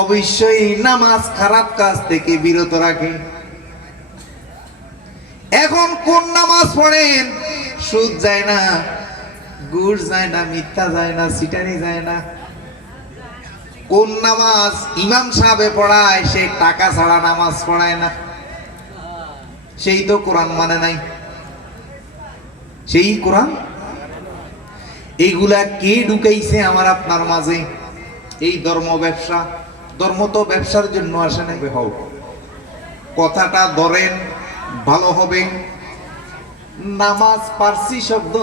অবশ্যই নামাজ খারাপ কাজ থেকে বিরত রাখে। এখন কোন নামাজ পড়েন? সুদ যায় না, ঘুষ যায় না, মিথ্যা যায় না, সিটারি যায় না। কোন নামাজ ইমাম সাহেবে পড়ায়? সে টাকা ছাড়া নামাজ পড়ায় না, সেই তো কোরআন মানে নাই, সেই কোরআন। এইগুলা কে ঢুকাইছে আমার আপনার মাঝে? এই ধর্ম ব্যবসা। ধর্ম তো ব্যবসার জন্য আসে না। হও কথাটা ধরেন, ভালো হবে। নামাজ পার্সি শব্দ,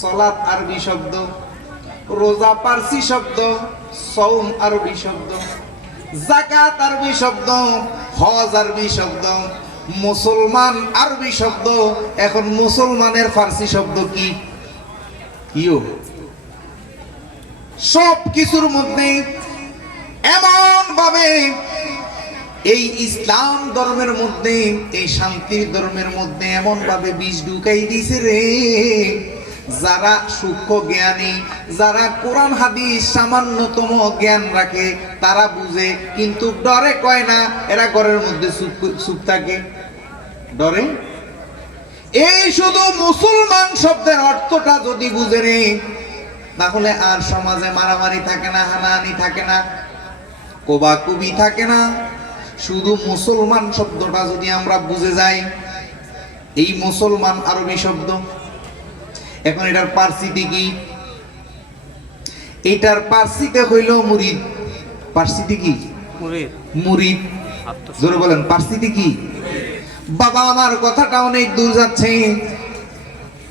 সালাত আরবি শব্দ, রোজা পার্সি শব্দ, সওম আরবি শব্দ, যাকাত আরবি শব্দ, হজ আরবি শব্দ, মুসলমান আরবি শব্দ। এখন মুসলমানের ফার্সি শব্দ কি? ইও। সব কিছুর মধ্যে এমন ভাবে এই ইসলাম ধর্মের মধ্যে, এই শান্তির ধর্মের মধ্যে এমন ভাবে বিষ ঢুকাই দিছে রে, যারা সূক্ষ্ম জ্ঞানী, যারা কোরআন হাদিস সামান্যতম জ্ঞান রাখে, তারা বুঝে, কিন্তু ডরে কয় না। এরা ঘরের মধ্যে চুপ থাকে, ডরে। এই শুধু মুসলমান শব্দের অর্থটা যদি বুঝে নে, তাহলে আর সমাজে মারামারি থাকে না, হানাহানি থাকে না, কোবাকুবি থাকে না। শুধু মুসলমান শব্দটা যদি আমরা বুঝে যাই, এই মুসলমান আরবি শব্দ। এখন এটার পার্সিতে কি? এটার পার্সিতে হইল মুরিদ। পার্সিতে কি? মুরিদ। জোরে বলেন, পার্সিতে কি? বাবা আমার কথাটা অনেক দূর যাচ্ছে,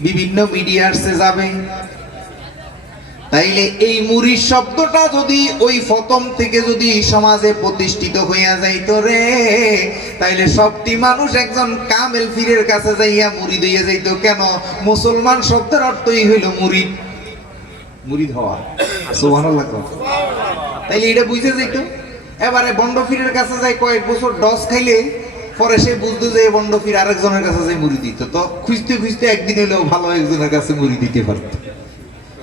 বিভিন্ন মিডিয়া আসছে যাবে। তাইলে এই মুরিদ শব্দটা যদি ওই প্রথম থেকে যদি সমাজে প্রতিষ্ঠিত হইয়া যাইতো রে, তাইলে সবটি মানুষ একজন কামেল পীরের কাছে যাইয়া মুরিদ হইয়া যাইতো। কেন? মুসলমান শব্দের অর্থই হইল মুরিদ, মুরিদ হওয়া। সুবহানাল্লাহ। তাইলে এটা বুঝে যাইতো। এবারে বন্ড পীরের কাছে যাই কয়েক বছর ডস খাইলে পরে সে বুঝতো যে বন্ড পীর আরেকজনের কাছে যাই মুরিদ দিত, তো খুঁজতে খুঁজতে একদিন হলেও ভালো একজনের কাছে মুরিদ দিতে পারত।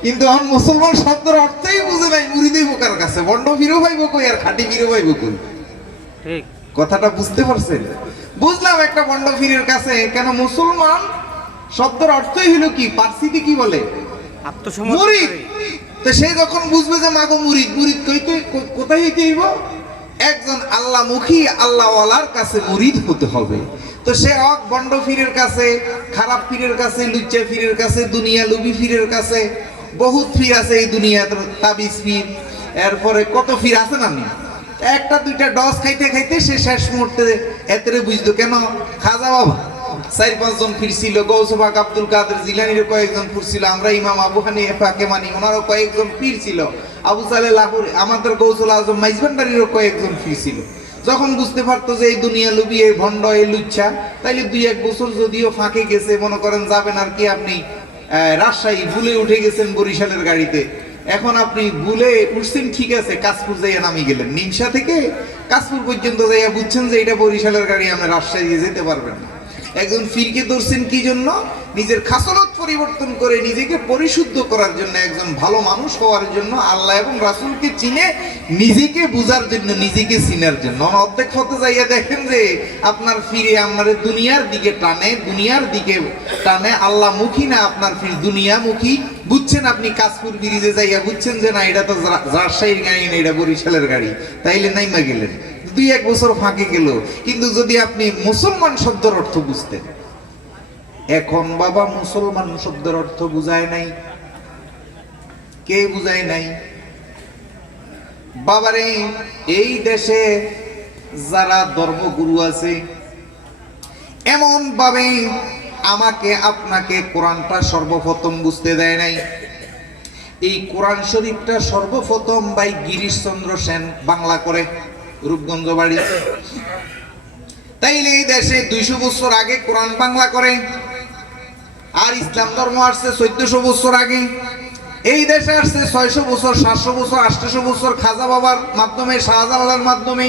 কিন্তু এখন মুসলমান শব্দের অর্থই বুঝে নাই, মুরিদই বোকার কাছে। বন্ড পীরও পাইব কই আর খাঁটি পীরও পাইব কই? ঠিক কথাটা বুঝতে পারছেন? বুঝলাম একটা বন্ড পীরের কাছে। কেন? মুসলমান শব্দের অর্থই হলো কি? পার্সিতে কি বলে? মুরিদ। তো সে যখন বুঝবে যে মাগো মুরিদ, মুরিদ কোথায় হইতে হইব? একজন আল্লাহমুখী আল্লাহওয়ালার কাছে মুরিদ হতে হবে। তো সে হক বন্ড পীরের কাছে, খারাপ পীরের কাছে, লুচ্চা পীরের কাছে, দুনিয়া লুবি পীরের কাছে, বহুত পীর আছে এই দুনিয়ার, তাবিজ পীর, এরপরে কত পীর আছে না? একটা দুইটা ডস খাইতে খাইতে সে শেষ মুহূর্তে এতরে বুঝতো। কেন? খাজা বাবা 4-5 জন পীর ছিল, গৌসে পাক আব্দুল কাদের জিলানীর কয়েকজন পীর ছিল, আমরা ইমাম আবু হানিফাকে মানি, ওনারও কয়েকজন পীর ছিল, আবু সালেহ লাহুরি, আমাদের গৌসুল আজম মাইজভান্ডারিরও কয়েকজন পীর ছিল। যখন বুঝতে পারতো যে এই দুনিয়া লুবি, এই ভণ্ড, এই লুচ্ছা, তাইলে 2-1 বছর যদিও ফাঁকে গেছে, মনে করেন যাবেন আর কি, আপনি রাজশাহী ভুলে উঠে গেছেন বরিশালের গাড়িতে, এখন আপনি ভুলে উঠছেন, ঠিক আছে, কাশপুর যাইয়া নামি গেলেন, নিমসা থেকে কাশপুর পর্যন্ত যাইয়া বুঝছেন যে এটা বরিশালের গাড়ি, আপনি রাজশাহী যেতে পারবেন না। একজন পীরকে ধরছেন কি জন্য? নিজের খাসলত পরিবর্তন করে নিজেকে পরিশুদ্ধ করার জন্য, একজন ভালো মানুষ হওয়ার জন্য, আল্লাহ এবং রাসূলকে চিনে নিজেকে বুঝার জন্য, নিজেকে চিনার জন্য। অর্ধেক হতে যাইয়া দেখেন যে আপনার ফিরে আপনার দুনিয়ার দিকে টানে, দুনিয়ার দিকে টানে, আল্লাহমুখী না আপনার ফির দুনিয়ামুখী। বুঝছেন আপনি কাশপুর ব্রিজে যাইয়া বুঝছেন যে না এটা তো রাজশাহীর গাড়ি না, এটা বরিশালের গাড়ি, তাইলে নাইমা গেলেন, 2-1 বছর ফাঁকে গেল। কিন্তু যদি আপনি মুসলমান শব্দের অর্থ বুঝতেন, এখন বাবা মুসলমান শব্দের অর্থ বুঝায় নাই। কে বুঝায় নাই? বাবারে এই দেশে যারা ধর্মগুরু আছে, এমন ভাবে আমাকে আপনাকে কোরআনটা সর্বপ্রথম বুঝতে দেয় নাই। এই কোরআন শরীফটা সর্বপ্রথম ভাই গিরিশচন্দ্র সেন বাংলা করে, রূপগঞ্জ বাড়ি। তাইলে এই দেশে 200 বছর আগে কোরআন বাংলা করে, আর ইসলাম ধর্ম আসছে 1400 বছর আগে। এই দেশে আসছে 600 বছর, 700 বছর, 800 বছর খাজা বাবার মাধ্যমে, শাহজালালের মাধ্যমে।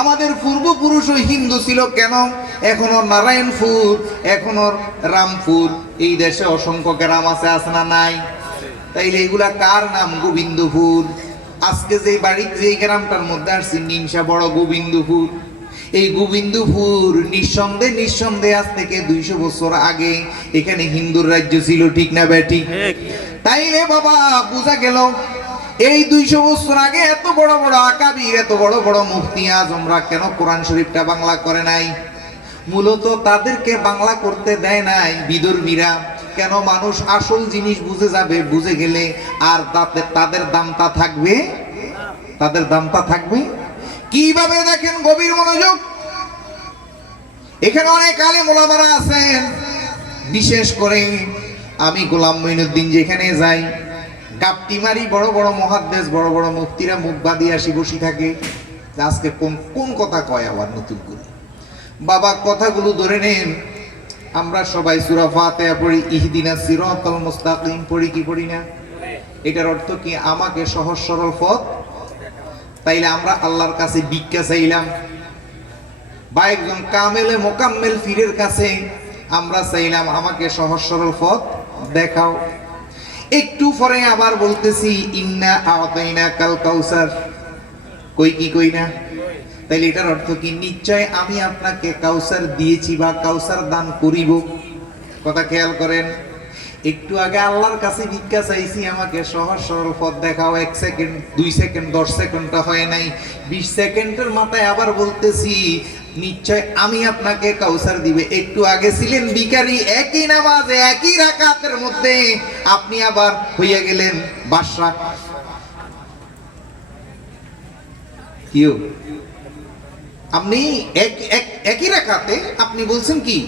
আমাদের পূর্বপুরুষ হিন্দু ছিল। কেন? এখনো নারায়ণপুর, এখনো রামপুর, এই দেশে অসংখ্য গ্রাম আছে, আছে না নাই? তাইলে এগুলা কার নাম? গোবিন্দপুর। আজকে যে বাড়ি যে গ্রামটার মধ্যে আসছি নিমসা বড় গোবিন্দপুর, এই গোবিন্দপুর নিঃসন্দেহে আজ থেকে 200 বছর আগে এখানে হিন্দুর রাজ্য ছিল, ঠিক না বেটি? তাইলে বাবা বোঝা গেল এই 200 বছর আগে এত বড় বড় আকাবির, এত বড় বড় মুফতি আজমরা কেন কোরআন শরীফটা বাংলা করে নাই? মূলত তাদেরকে বাংলা করতে দেয় নাই বিদুর্মীরা। কেন? মানুষ আসল জিনিস বুঝে যাবে, বুঝে গেলে আর তাদের দামটা থাকবে, তাদের দামটা থাকবে কিভাবে? দেখেন গভীর মনোযোগ, এখানে অনেক আলেম ওলামারা আছেন, বিশেষ করে আমি গোলাম মঈনুদ্দিন যেখানে যাই গাপটি মারি, বড় বড় মুহাদ্দিস বড় বড় মুফতিরা মুখ বাঁধিয়ে আসি বসে থাকে, আজকে কোন কোন কথা কয় আবার নতুন করে। বাবা কথাগুলো ধরে নেন, আমরা সবাই সূরা ফাতিহা পড়ি, ইহদিনাস সিরাতাল মুস্তাকিম পড়ি কি পড়ি না? এটার অর্থ কি? আমাকে সহজ সরল পথ। তাইলে আমরা আল্লাহর কাছে ভিক্ষা চাইলাম, বা একজন কামেলে মোকাম্মেল পীরের কাছে আমরা চাইলাম আমাকে সহজ সরল পথ দেখাও। একটু পরে আবার বলতেছি ইন্না আ'তাইনাকাল কাউসার, কই কি কই না? তাইলে এটার অর্থ কি? নিশ্চয় আমি আপনাকে কাউসার দিয়েছি বা কাউসার দান করিব। কথা খেয়াল করেন, একটু আগে আল্লাহর কাছে ভিক্ষা চাইছি আমাকে সহজ সরল পথ দেখাও, 1 সেকেন্ড 2 সেকেন্ড 10 সেকেন্ডটা হয় নাই, 20 সেকেন্ডের মাথায় আবার বলতেছি নিশ্চয় আমি আপনাকে কাউসার দিবে। একটু আগে ছিলেন ভিখারি, একই নামাজে একই রাকাতের মধ্যে আপনি আবার হইয়া গেলেন বাদশা। কিও আপনি একই রাকাতে আপনি বলছেন কি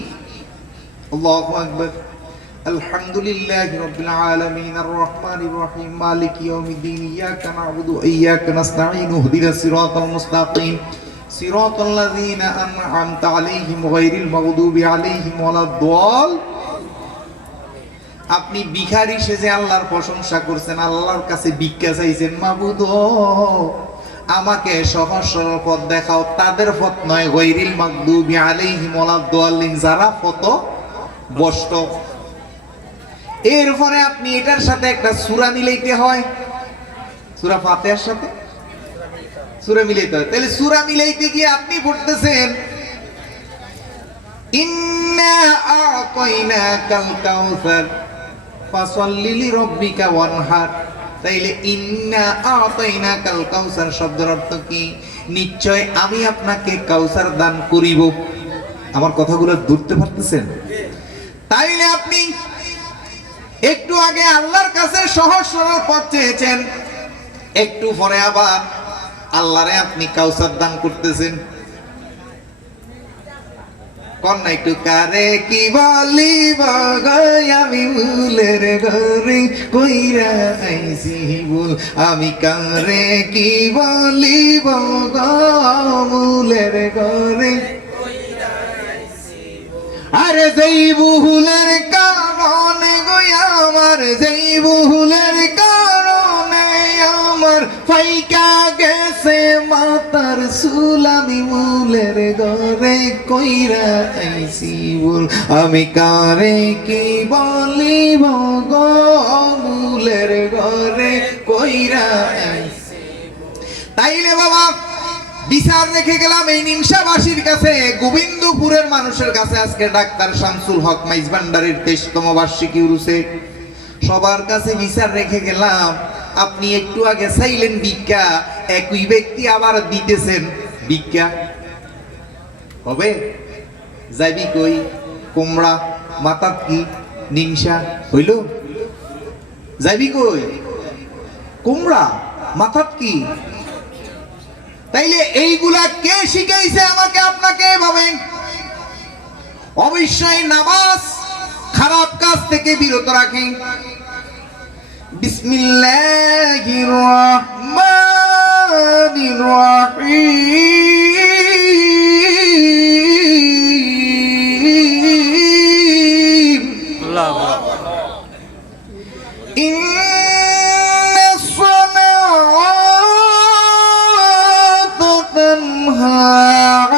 আল্লাহু আকবার, আলহামদুলিল্লাহি রাব্বিল আলামিন আর রহমানির রহিম মালিকি ইয়াউমিদ্দিন ইয়াকা না'বুদু ওয়া ইয়াকা নাস্তাঈন ইহদিনাস সিরাতাল মুস্তাকিম সিরাতাল লাযীনা আন'আমতা আলাইহিম গায়রিল মাগদুবি আলাইহিম ওয়ালাদ-দাল। আপনি ভিখারি সেজে আল্লাহর প্রশংসা করছেন, আল্লাহর কাছে ভিক্ষা চাইছেন, মাবুদ আমাকে সহজ সরল পথ দেখাও, তাদের পথ নয়, গায়রিল মাগদুবি আলাইহিম ওয়ালাদ-দালিন, যারা পথভ্রষ্ট। এরপরে আপনি এটার সাথে একটা সূরা মিলাইতে হয়, সূরা ফাতিহার সাথে সূরা মিলাইতে হয়। তাহলে সূরা মিলাইতে গিয়ে আপনি পড়তেছেন ইন্না আ'তাইনাকাল কাউসার ফাসাল্লি লিরাব্বিকা ওয়ানহার। তাইলে ইন্না আ'তাইনাকাল কাউসার শব্দের অর্থ কি? নিশ্চয় আমি আপনাকে কাউসার দান করিব। আমার কথাগুলো ধরতে পারতেছেন? তাইলে আপনি একটু আগে আল্লাহর কাছে সহজ সরল পথ চেয়েছেন, একটু পরে আবার আল্লাহরে আপনি কাউসার দান করতেছেন। কন্যা একটু কারে কি বলিব গো আমি ভুলের ঘরে কইরা আইছি ভুল, আমি কারে কি বলিব গো ভুলের ঘরে আরে যেই ভুলের কারণে গো আমার, যেই ভুলের কারণে আমার ফাইকা গেছে মাতার চুল, আমি ভুলের ঘরে কইরা আইছি ভুল, আমি কারে কি বলিব গো ভুলের ঘরে কইরা আইছি। তাইলে বাবা বিচার রেখে গেলাম এই নিমসাবাসীর কাছে, গোবিন্দপুরের মানুষের কাছে। আজকে ডাক্তার শামসুল হক মাইজ ভান্ডারের 23তম বার্ষিকী উরুসে সবার কাছে বিচার রেখে গেলাম। আপনি একটু আগে চাইলেন ভিক্ষা, একই ব্যক্তি আবার দিতেছেন ভিক্ষা। হবে? যাবি কই? কুমড়া মাথাত কি নিমসা হইল? যাবি কই? কুমড়া মাথাত কি? তাইলে এইগুলা কে শিখাইছে আমাকে আপনাকে? এভাবে অবশ্যই নামাজ খারাপ কাজ থেকে বিরত রাখে। বিসমিল্লাহির রহমানির রহিম। আল্লাহু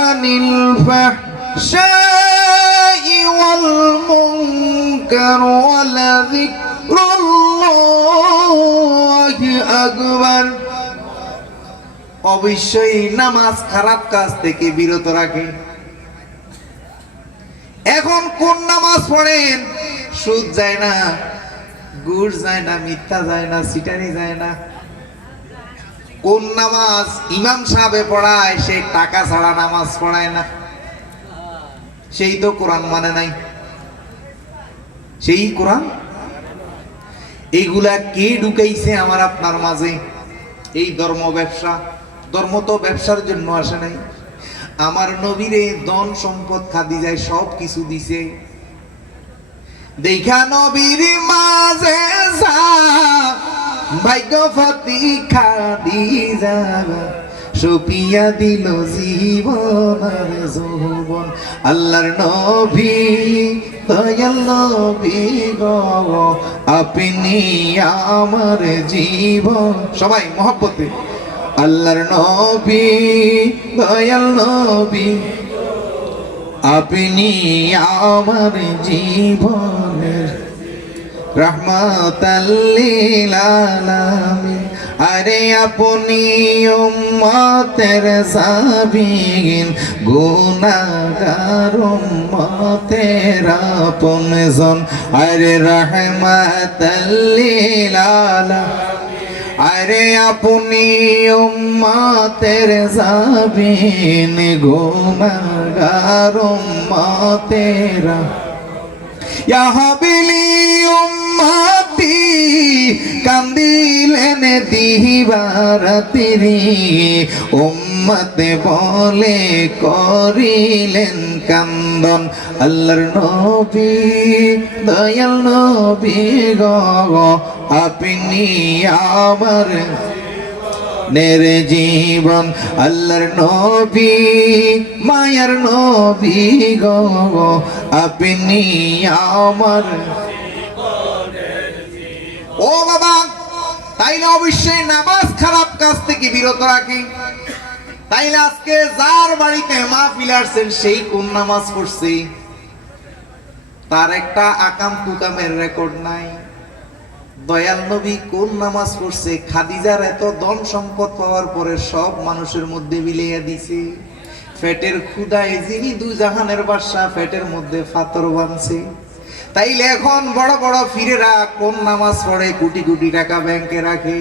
আনিল ফাহশাই ওয়াল মুনকার ওয়ালাযিকরুল্লাহি আকবার। অবশ্যই নামাজ খারাপ কাজ থেকে বিরত রাখে। এখন কোন নামাজ পড়েন? সুদ যায় না, ঘুষ যায় না, মিথ্যা যায় না, সিটারি যায় না। কোন নামাজ ইমাম সাহেবে পড়ায়? সে টাকা ছাড়া নামাজ পড়ায় না, সেই তো কোরআন মানে নাই। সেই কোরআন এইগুলা কে ঢুকাইছে আমার আপনার মাঝে? এই ধর্ম ব্যবসা। ধর্ম তো ব্যবসার জন্য আসে নাই। আমার নবীরে ধন সম্পদ খাদিজায় সব কিছু দিছে, দেখা নবীর মাঝে ভাগ্যবতী খাদিজা সপিয়া দিল জীবন আর যৌবন। আল্লাহর নবী দয়াল নবী গো, আপনি আমার জীবন। সবাই মহব্বতে আল্লাহর নবী দয়াল নবী, আপনি আমার জীবনের রহমাতাল লিল আলামিন। আরে আপনি উম্মতের সাবিন, গুনাহগার উম্মতের আপনজন। আরে রহমাতাল লিল আলামিন, আরে আপনি উম্মতের সাবিন, গুনাহগার উম্মতের। ইয়া হাবিলি উম্মতি কান্দিলেন দিবারাত্রি, উম্মত বলে করিলেন কান্দন। আল্লাহর নবী দয়াল নবী গো, আপনি আমার নের জীবন। আল্লাহর নবী মায়ার নবী গো, আপনি আমার। ও বাবা, তাইলে অবশ্যই নামাজ খারাপ কাজ থেকে বিরত রাখি। তাইলে আজকে যার বাড়িতে মাহফিল আসছেন সেই কোন নামাজ পড়ছে? তার একটা আকাম কুকামের রেকর্ড নাই। দয়াল নবী কোন নামাজ পড়ছে? খাদিজার এত ধন সম্পদ পাওয়ার পরে সব মানুষের মধ্যে বিলিয়ে দিছে। পেটের ক্ষুধায় যিনি দুই জাহানের বাদশা, পেটের মধ্যে ফাতর বাঁধছে। তাইলে এখন বড় বড় ফিরেরা কোন নামাজ পড়ে? কোটি কোটি টাকা ব্যাংকে রাখে।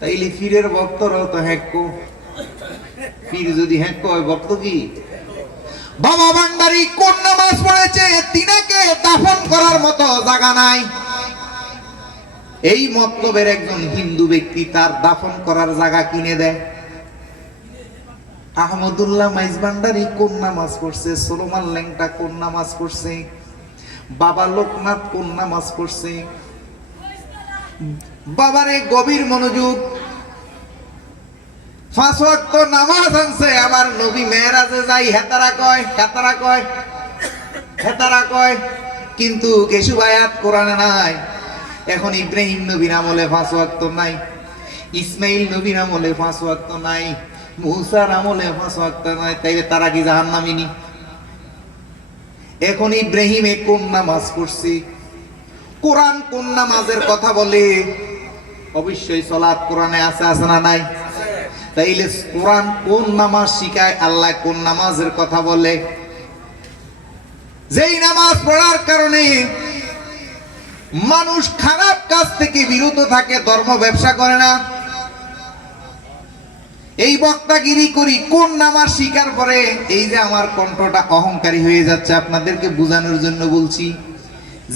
তাইলে ফিরের ভক্তরাও তো হ্যাক্কো। ফির যদি হ্যাক্কো হয়, ভক্ত কি? বাবা ভান্ডারী কোন নামাজ পড়েছে? তিনাকে দাফন করার মতো জায়গা নাই। এই মতলবের একজন হিন্দু ব্যক্তি তার দাফন করার জায়গা কিনে দেয়। আহমদুল্লাহ মাইজ ভান্ডারী কোন নামাজ পড়ছে? সোলোমান ল্যাংটা কোন নামাজ পড়ছে? বাবা লোকনাথ কোন নামাজ পড়ছে? বাবারে গভীর মনোযোগ, 5 ওয়াক্ত নামাজ আনছে। আবার নবী মেরাজে যাই হেতারা কয়, কাতারা কয়, হেতারা কয়, কিন্তু কিছু আয়াত কোরআনে নাই। এখন ইব্রাহিম নবীর আমলে 5 ওয়াক্ত নাই, ইসমাইল নবীর আমলে 5 ওয়াক্ত নাই, মুসার আমলে 5 ওয়াক্ত নাই। তাইলে তারা কি জাহান্নামী? এখন ইব্রাহিমে কোন নামাজ পড়ছে? কোরআন কোন নামাজের কথা বলে? অবশ্যই সালাত কোরআনে আছে, আছে না নাই? তাইলে কোরআন কোন নামাজ শিখায়? আল্লাহ কোন নামাজের কথা বলে? যেই নামাজ পড়ার কারণে মানুষ খারাপ কাজ থেকে বিরত থাকে, ধর্ম ব্যবসা করে না। এই বক্তাগিরি করি কোন নামাজ শিকার পরে? এই যে আমার কণ্ঠটা অহংকারী হয়ে যাচ্ছে, আপনাদেরকে বোঝানোর জন্য বলছি।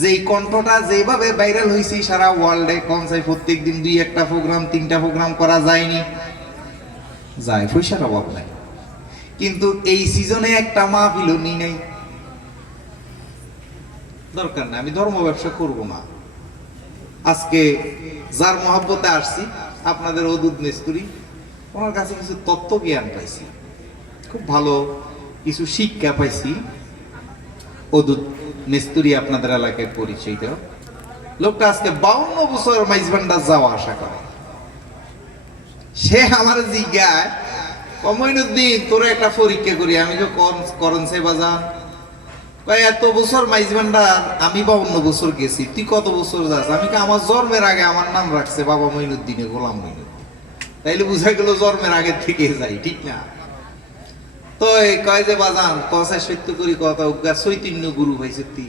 যেই কণ্ঠটা যেভাবে ভাইরাল হয়েছে সারা ওয়ার্ল্ডে, কনসাই প্রত্যেক দিন 2-1টা প্রোগ্রাম 3টা প্রোগ্রাম করা যায়নি? যায়, পয়সার অভাব নাই। কিন্তু এই সিজনে একটা মাহফিলও নি নাই। দরকার নাই, আমি ধর্ম ব্যবসা করব না। আজকে যার মহব্বতে আসছি, আপনাদের ওদুদ মিস্ত্রি, ওনার কাছে কিছু তত্ত্ব জ্ঞান পাইছি, খুব ভালো কিছু শিক্ষা পাইছি। ওদুদ মিস্ত্রি আপনাদের এলাকায় পরিচিত লোকটা। আজকে 52 বছর মাইজবান্ডার যাওয়া আসা করে। সে আমার জিজ্ঞায়, কমইনুদ্দিন তোর একটা পরীক্ষা করি। আমি তো করন সে বাজান, এত বছর মাইজবান্ডার, আমি 52 বছর গেছি, তুই কত বছর যাস? আমি আমার জন্মের আগে আমার নাম রাখছে বাবা মঈনুদ্দিনে, গোলাম মঈনুদ্দিন। তাইলে বুঝা গেল জন্মের আগে থেকে যাই, ঠিক না? তো এই কয় যে বাজান কষায় সত্য করি কথা উগা চৈতন্য গুরু হয়েছে তুই।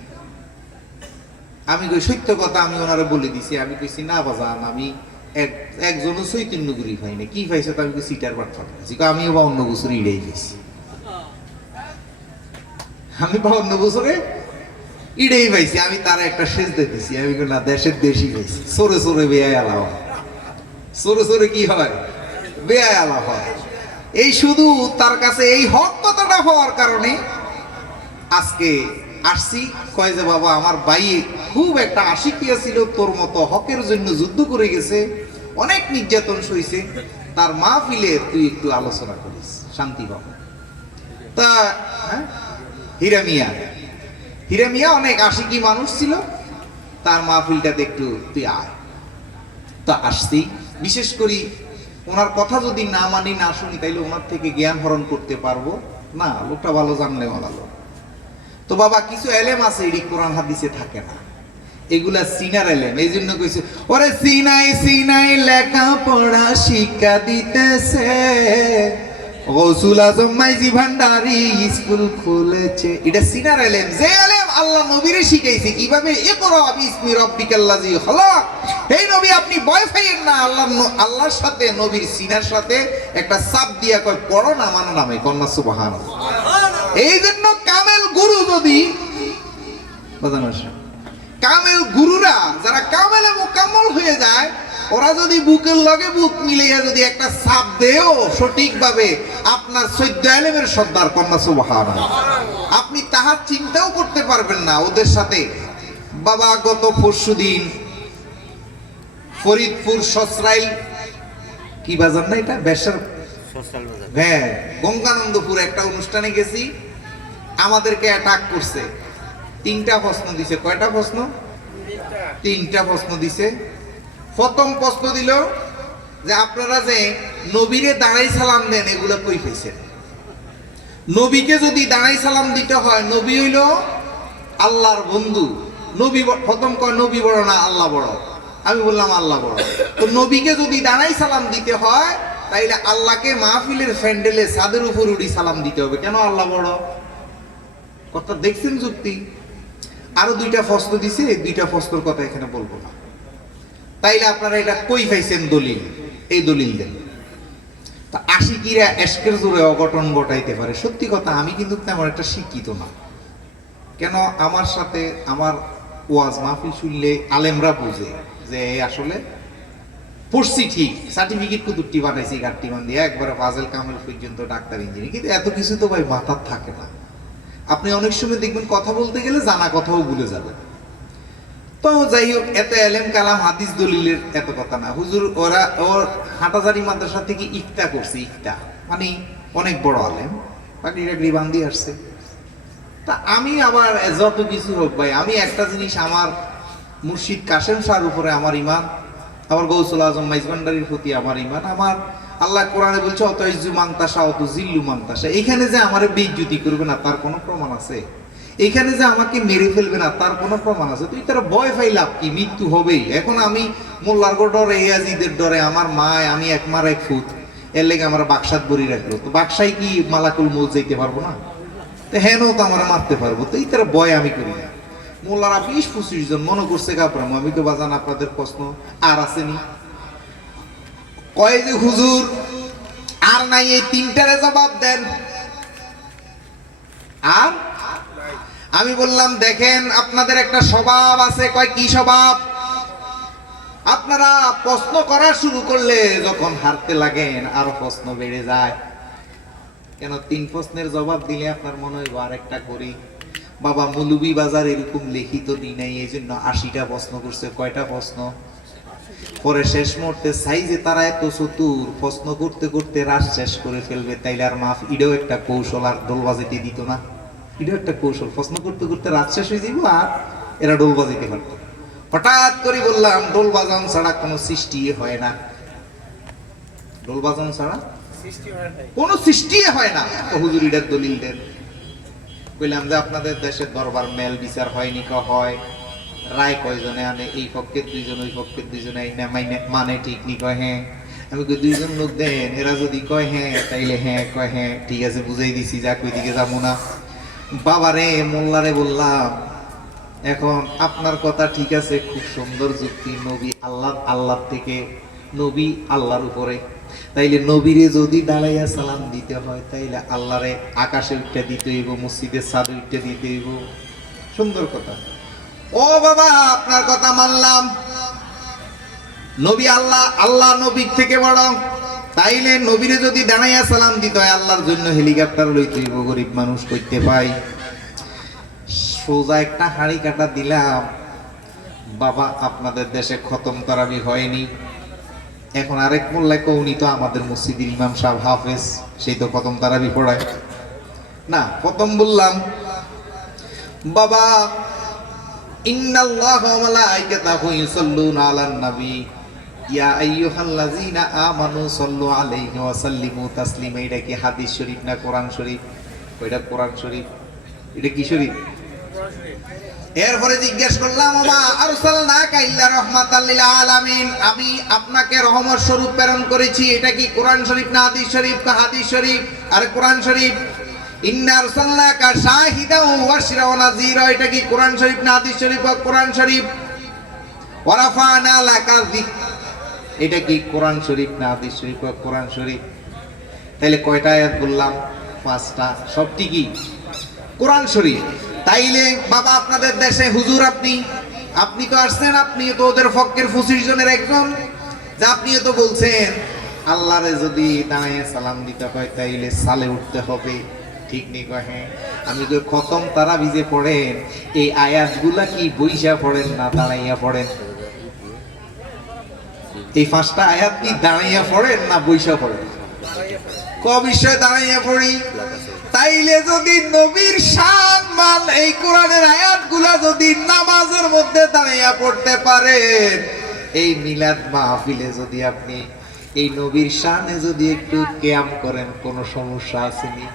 আমি কই সত্য কথা আমি ওনারে বলে দিছি। আমি কইছি না বাজান আমি একজনও চৈতন্য গুরু হয়নি। কি পাইছে? তো আমি কই সিটার বাট ফাটাইছি। আমিও 52 বছর ইড়াই গেছি। আমি 52 বছরে ইড়াই পাইছি। আমি তার একটা শেষ দিতেছি। আমি কই না দেশের দেশই পাইছি। সরে সরে বেয়াই আলা হয়, সরে সরে কি হয়? বেয়াই আলা হয়। এই শুধু তার কাছে এই হক কথাটা হওয়ার কারণে আজকে আসছি। কয় যে বাবা আমার ভাই খুব একটা আশিকিয়া ছিল, তোর মতো হকের জন্য যুদ্ধ করে গেছে, অনেক নির্যাতন সইছে, তার মাহফিলে তুই একটু আলোচনা করিস, শান্তি পাবো। তা হীরা মিয়া অনেক আশিকি মানুষ ছিল, তার মাহফিলটাতে একটু তুই আয়। তা আসছি। বিশেষ করি ওনার কথা যদি না মানি না শুনি তাইলে ওনার থেকে জ্ঞান হরণ করতে পারবো না। লোকটা ভালো জানলে ভালো। তো বাবা কিছু এলেম আছে এটি কোরআন হাদিসে থাকে না, এগুলা সিনার এলেম। এই জন্য কইছে ওরে সিনাই সিনাই লেখা পড়া শিক্ষা দিতেছে, গৌসুল আজম মাইজি ভান্ডারি স্কুল খুলেছে। এটা সিনার এলেম, যে এলেম আল্লাহ নবীরে শিখাইছে কিভাবে। ইকরা বিসমি রাব্বিকাল্লাযী খালাক। এই নবী আপনি ভয় পাইয়েন না, আল্লাহর সাথে নবীর সিনার সাথে একটা চাপ দিয়া কয় পড়ো না মানো নামে কন্যা সুবহানাল্লাহ। এই জন্য কামেল গুরু যদি কামেল গুরুরা যারা কামেল এবং কামল হয়ে যায়, ওরা যদি বুকের লগে বুক মিলিয়ে যদি একটা চাপ দেও সঠিকভাবে, আপনার 14 আলেমের সর্দার কন্যা সুবহানাল্লাহ, আপনি তাহার চিন্তাও করতে পারবেন না ওদের সাথে। বাবা গত পরশুদিন ফরিদপুর সসরাইল কি বাজার না এটা বেশার, হ্যাঁ গঙ্গানন্দপুর একটা অনুষ্ঠানে গেছি। আমাদেরকে অ্যাটাক করছে। 3টা প্রশ্ন দিছে। কয়টা প্রশ্ন? 3টা প্রশ্ন দিছে। প্রথম প্রশ্ন দিল যে আপনারা যে নবীরে দাঁড়াই সালাম দেন এগুলা কই পাইছেন? নবীকে যদি দাঁড়াই সালাম দিতে হয়, নবী হইল আল্লাহর বন্ধু। নবী প্রথম কয় নবী বড় না আল্লাহ বড়? আমি বললাম আল্লাহ বড়। তো নবীকে যদি দাঁড়াই সালাম দিতে হয় তাইলে আল্লাহকে মাহফিলের প্যান্ডেলে ছাদের উপর উঠি সালাম দিতে হবে। কেন? আল্লাহ বড়। কথা দেখছেন যুক্তি? আরো 2টা প্রশ্ন দিছে, 2টা প্রশ্নের কথা এখানে বলবো না। তাইলে আপনারা এটা কই পাইছেন দলিল? এই দলিল দেন। তা আশিকিরা এশকের জোরে অঘটন ঘটাইতে পারে। সত্যি কথা আমি কিন্তু তেমন একটা শিক্ষিত না। কেন? আমার সাথে আমার ওয়াজ মাহফিল শুনলে আলেমরা বুঝে যে আসলে পড়ছি ঠিক, সার্টিফিকেট কুতুরটি বানাইছি গাড়টি মান দিয়ে একবারে ফাজেল কামেল পর্যন্ত ডাক্তার ইঞ্জিনিয়ার, কিন্তু এত কিছু তো ভাই মাথার থাকে না। আপনি অনেক সময় দেখবেন কথা বলতে গেলে জানা কথাও ভুলে যাবেন। তো যাই হোক, এত এলেম কালাম হাদিস দলিলের এত কথা না। হুজুর ওর হাটাজারি মাদ্রাসা থেকে ইফতা করছে। ইফতা মানে অনেক বড় আলেম, পাগড়ি বান্ধি আসছে। তা আমি আবার যত কিছু হোক ভাই, আমি একটা জিনিস, আমার মুর্শিদ কাশেম শাহর উপরে আমার ইমান, আমার গৌসুল আজম মাইজভান্ডারির প্রতি আমার ইমান। আমার আল্লাহ কোরআনে বলছে অত ইজ্জু মাংতাসা অত জিল্লু মাংতাসা। এখানে যে আমারে বেইজ্জতি করবে না তার কোনো প্রমাণ আছে? এখানে যে আমাকে মেরে ফেলবে না তার কোনো প্রমাণ আছে? তুই তারা ভয় পাই লাভ কি? মৃত্যু হবেই। এখন আমি মোল্লার ডরে, ইয়াজিদের ডরে, আমার মা আমি এক মার এক ফুট, এর লেগে আমার বাক্সাত বড়ি রাখলো। তো বাক্সায় কি মালাকুল মৌত যাইতে পারবো না? তো হেন তো আমার মারতে পারবো। তো এই তারা ভয় আমি করি না। মোল্লারা 20-25 জন মনে করছে কাপড়াম। আমি তো বাজান আপনাদের প্রশ্ন আর আসেনি। কয় যে হুজুর আর নাই, এই 3টারে জবাব দেন। আর আমি বললাম দেখেন আপনাদের একটা স্বভাব আছে। কয় কি স্বভাব? আপনারা প্রশ্ন করা শুরু করলে যখন হারতে লাগেন আরো প্রশ্ন বেড়ে যায়। কেন? 3 প্রশ্নের জবাব দিলে আপনার মনে হয় আর একটা করি। বাবা মৌলভী বাজার এরকম লিখিত দিই নাই, এই জন্য 80টা প্রশ্ন করছে। কয়টা প্রশ্ন? পরে শেষ মুহূর্তে চাই যে তারা এত চতুর, প্রশ্ন করতে করতে রাত শেষ করে ফেলবে, তাইলে আর মাফ। এটাও একটা কৌশল। আর ঢোল বাজাইতে দিত না, এটাও একটা কৌশল। প্রশ্ন করতে করতে রাত শেষ হয়ে যাব আর এরা ঢোল বাজাইতে পারত। হঠাৎ করে বললাম ঢোল বাজানো ছাড়া কোনো সৃষ্টি হয় না। ঢোল বাজানো ছাড়া কোনো সৃষ্টি হয় না। হুজুর এটার দলিল দেন। কইলাম যে আপনাদের দেশের দরবার মেল বিচার হয়নি? হয়। রায় কয়জনে আনে? এই পক্ষের 2 জন, ওই পক্ষের 2 জন। মানে ঠিক নি? কয় হ্যাঁ। আমি কই দুইজন লোক দেন, এরা যদি কয় হ্যাঁ তাইলে হ্যাঁ, কয় হ্যাঁ ঠিক আছে বুঝাই দিছি, যাক ওইদিকে যাবো না। বাবারে মোল্লারে বললাম, এখন আপনার কথা ঠিক আছে, খুব সুন্দর যুক্তি, নবী আল্লাহ থেকে, নবী আল্লাহর উপরে, তাইলে নবীরে যদি দাঁড়াইয়া সালাম দিতে হয় তাইলে আল্লাহরে আকাশে উঠতে দিতে হইব, মসজিদের ছাদে উঠতে দিতে হইব। সুন্দর কথা। ও বাবা আপনার কথা মানলাম, নবী আল্লাহ, আল্লাহ নবীর থেকে বড়, তাইলে নবীরে যদি দাঁড়াইয়া সালাম দিতে হয় আল্লাহর জন্য হেলিকপ্টার লইতে হইব, গরিব মানুষ করতে পাই। সোজা একটা হাড়ি কাটা দিলাম, বাবা আপনাদের দেশে খতম তারাবি হয়নি, এখন আরেক মোল্লায় কৌনি তো আমাদের মসজিদের ইমাম সাহেব হাফেজ, সেই তো খতম তারাবি পড়ায় না। প্রথম বললাম, বাবা ইন্নাল্লাহা ওয়া মালাইকাতাহু ইউসাল্লুনা আলান নবী ইয়া আইয়ুহাল্লাযীনা আমানু সাল্লু আলাইহি ওয়া সাল্লিমু তাসলিমা। এটা কি হাদিস শরীফ না কোরআন শরীফ? ওইটা কোরআন শরীফ। এটা কি শরীফ? এরপরে জিজ্ঞেস করলাম, ওমা আরসালনাকা ইল্লা রাহমাতাল লিল আলামিন, আমি আপনাকে রহমত স্বরূপ প্রেরণ করেছি, এটা কি কোরআন শরীফ না হাদিস শরীফ? হাদিস শরীফ। আর কোরআন শরীফ। ইন্না আরসালনাকা শাহিদাও ওয়া বাশিরা ওয়া নাযীরা, এটা কি কোরআন শরীফ না হাদিস শরীফ? কোরআন শরীফ। ওয়া রাফা'না লাকা যিক, এটা কি কোরআন শরীফ না হাদিস শরীফ? কোরআন শরীফ। তাহলে কয়টা আয়াত বললাম? 5টা, সবটি কি কোরআন শরীফ। তাইলে বাবা আপনাদের দেশে হুজুর, আপনি তো আসছেন, আপনি তো ওদের ফকের 25 জনের একজন, যে আপনিও তো বলছেন আল্লাহরে যদি দাঁড়িয়ে সালাম দিতে হয় তাইলে সালে উঠতে হবে, ঠিক নেই? কয় হ্যাঁ। আমি তো খতম তারাবি যে পড়েন, এই আয়াতগুলা কি বইসা পড়েন না দাঁড়াইয়া পড়েন? এই 5টা আয়াত কি দাঁড়াইয়া পড়েন না বইসা পড়েন? ক বিষয়ে দাঁড়াইয়া পড়ি। তাইলে যদি নবীর শান মান এই কোরআনের আয়াতগুলা যদি নামাজের মধ্যে দাঁড়াইয়া পড়তে পারেন, এই মিলাদ মাহফিলে যদি আপনি এই নবীর শানে যদি একটু কিয়াম করেন, কোনো সমস্যা আসেনি?